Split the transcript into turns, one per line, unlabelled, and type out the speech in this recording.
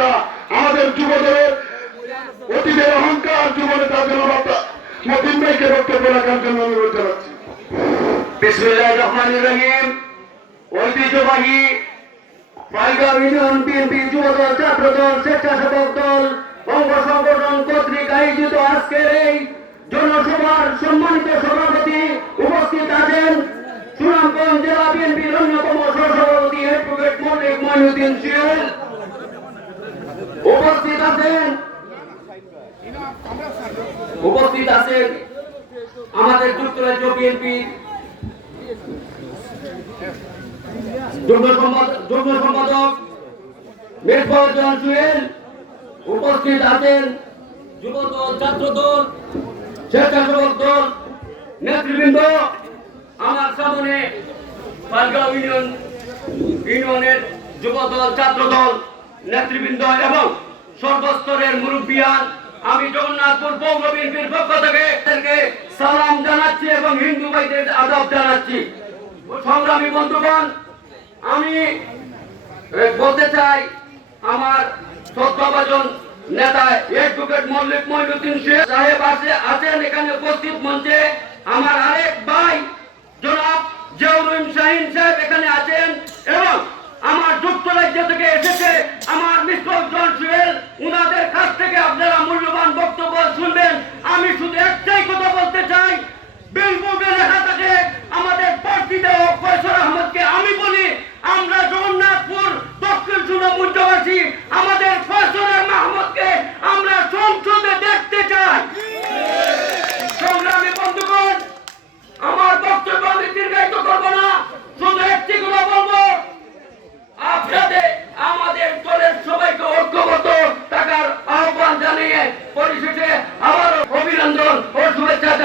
নেতা আমাদের যুবদলের অতীতের অহংকার যুব নেতা জনতা মতিন ভাইকে বক্তব্য রাখার জন্য অনুরোধ জানাচ্ছি।
সম্মানিত সভাপতি উপস্থিত আছেন সুনামগঞ্জ জেলা বিএনপির অন্যতম সহসভাপতি মহিউদ্দিন উপস্থিত উপস্থিত আছেন আমাদের যুক্তরাজ্য জুয়েল উপস্থিত আছেন যুবদল, ছাত্রদল, স্বেচ্ছাসেবক দল, নেতৃবৃন্দ, আমার সামনে পালগাঁও ইউনিয়ন, ইউনিয়নের যুবদল, ছাত্রদল, নেতৃবৃন্দ এবং সর্বস্তরের মুরব্বিয়ান, আমি জগন্নাথপুর পৌর বিএনপির পক্ষ থেকে সালাম জানাচ্ছি এবং হিন্দু ভাইদের আদব জানাচ্ছি। সংগ্রামী বন্ধুগণ, আমি বলতে চাই, আমার শ্রদ্ধাভাজন নেতা এডভোকেট মল্লিক মহিনুদ্দিন শেখ সাহেব আছে, আছেন এখানে উপস্থিত মঞ্চে আমার আরেক ভাই জনাব জেউরুম শাহিন সাহেব এখানে আছেন এবং আমার যুক্তরাজ্য থেকে এসেছে আমার মিস্টার জন সুয়েল উনাদের কাছ থেকে আপনারা মূল্যবান বক্তব্য শুনবেন আমি শুধু একটাই কথা বলতে চাই বিলবোর্ডে লেখা থাকে আমাদের প্রার্থীতে ফয়সল আহমদকে আমি বলি আমরা জগন্নাথপুর দক্ষিণ সুনামুঞ্জবাসী আমাদের ফয়সল মাহমুদকে আমরা সংসদে দেখতে চাই সংগ্রামী বন্ধুগণ আমার বক্তব্য আমি দীর্ঘায়িত করব না শুধু একটি কথা বলব আপনাদের আমাদের দলের সবাইকে ঐক্যবদ্ধ থাকার আহ্বান জানিয়ে পরিশেষে আবার অভিনন্দন ও শুভেচ্ছা